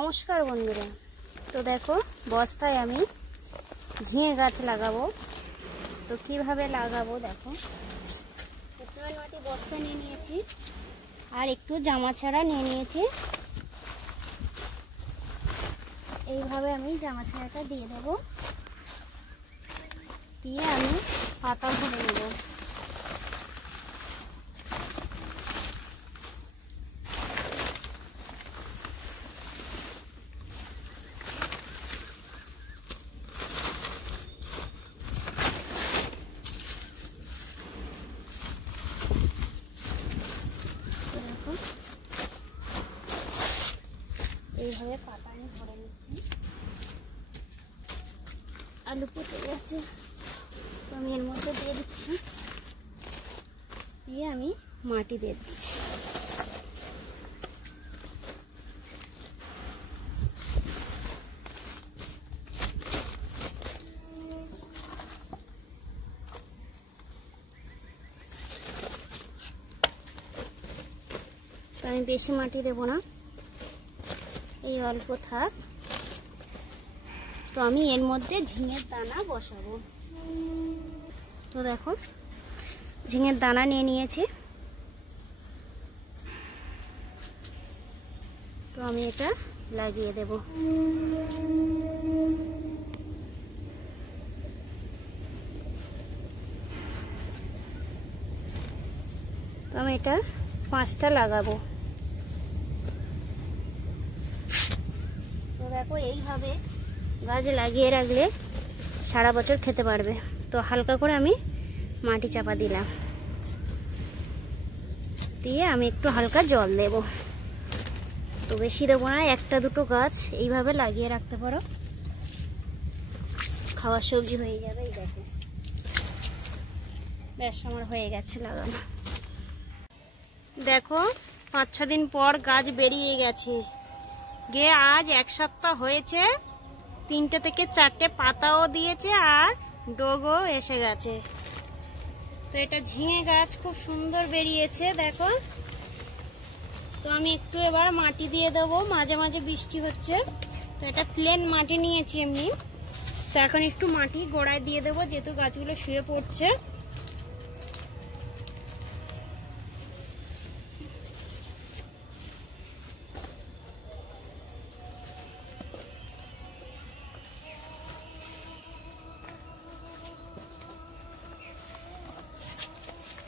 নমস্কার বন্ধুরা, তো দেখো বস্তায় আমি ঝিঙে গাছ লাগাবো। তো কিভাবে লাগাবো দেখো, সিমেন্ট মাটি বস্তা নিয়ে নিয়েছি আর একটু জামা ছাড়া নিয়ে নিয়েছি। এইভাবে আমি জামা ছাড়াটা দিয়ে দেবো, দিয়ে আমি পাতা ভরে নেব। এইভাবে পাতা আমি ভরে নিচ্ছি। আলু পচে গেছে, তো আমি এর মধ্যে দিয়ে দিচ্ছি, দিয়ে আমি মাটি দিয়ে দিচ্ছি। তো আমি বেশি মাটি দেব না, এই অল্প থাক। তো আমি এর মধ্যে ঝিঙের দানা বসাবো। তো দেখো ঝিঙের দানা নিয়ে নিয়েছি, তো আমি এটা লাগিয়ে দেব। তো আমি এটা 5টা লাগাবো। তো দেখো এইভাবে গাছ লাগিয়ে রাখলে সারা বছর খেতে পারবে। তো হালকা করে আমি মাটি চাপা দিলাম, দিয়ে আমি একটু হালকা জল দেব। তো বেশি দেবো না, 1টা 2টো গাছ এইভাবে লাগিয়ে রাখতে পারো, খাওয়ার সবজি হয়ে যাবে। এই দেখো ব্যাস আমার হয়ে গেছে লাগানো। দেখো 5-6 দিন পর গাছ বেরিয়ে গেছে, গিয়ে আজ 1 সপ্তাহ হয়েছে। 3টে থেকে 4টে পাতাও দিয়েছে আর ডগও এসে গেছে। তো এটা ঝিঙে গাছ খুব সুন্দর বেরিয়েছে দেখো। তো আমি একটু এবার মাটি দিয়ে দেবো, মাঝে মাঝে বৃষ্টি হচ্ছে। তো এটা প্লেন মাটি নিয়েছি এমনি। তো এখন একটু মাটি গোড়ায় দিয়ে দেবো, যেহেতু গাছগুলো শুয়ে পড়ছে।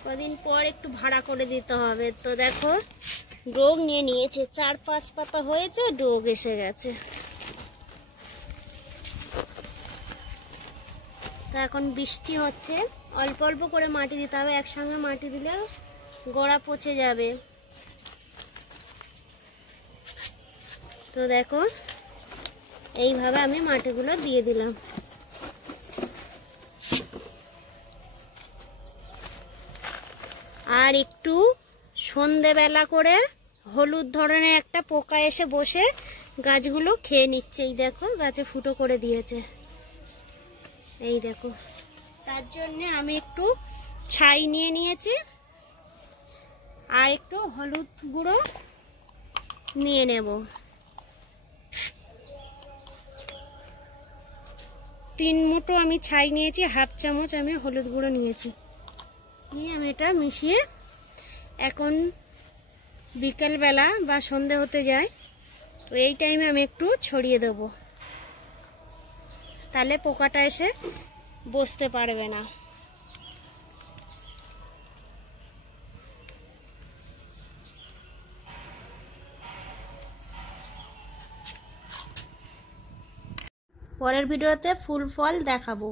কদিন পর একটু ভাড়া করে দিতে হবে। তো দেখো ডোগ নিয়ে নিয়েছে, 4-5 পাতা হয়েছে, ডোগ এসে গেছে। তো এখন বৃষ্টি হচ্ছে, অল্প অল্প করে মাটি দিতে হবে, একসঙ্গে মাটি দিলে গোড়া পচে যাবে। তো দেখো এইভাবে আমি মাটিগুলো দিয়ে দিলাম। আর একটু সন্ধেবেলা করে হলুদ ধরনের একটা পোকা এসে বসে গাছগুলো খেয়ে নিচ্ছে। এই দেখো গাছে ফুটো করে দিয়েছে, এই দেখো। তার জন্য আমি একটু ছাই নিয়ে নিয়েছি আর একটু হলুদ গুঁড়ো নিয়ে নেব। 3 মুঠো আমি ছাই নিয়েছি, হাফ চামচ আমি হলুদ গুঁড়ো নিয়েছি, নিয়ে আমি এটা মিশিয়ে এখন বিকেলবেলা বা সন্ধে হতে যায়, তো এই টাইমে আমি একটু ছড়িয়ে দেব, তাহলে পোকাটা এসে বসতে পারবে না। পরের ভিডিওতে ফুল ফল দেখাবো।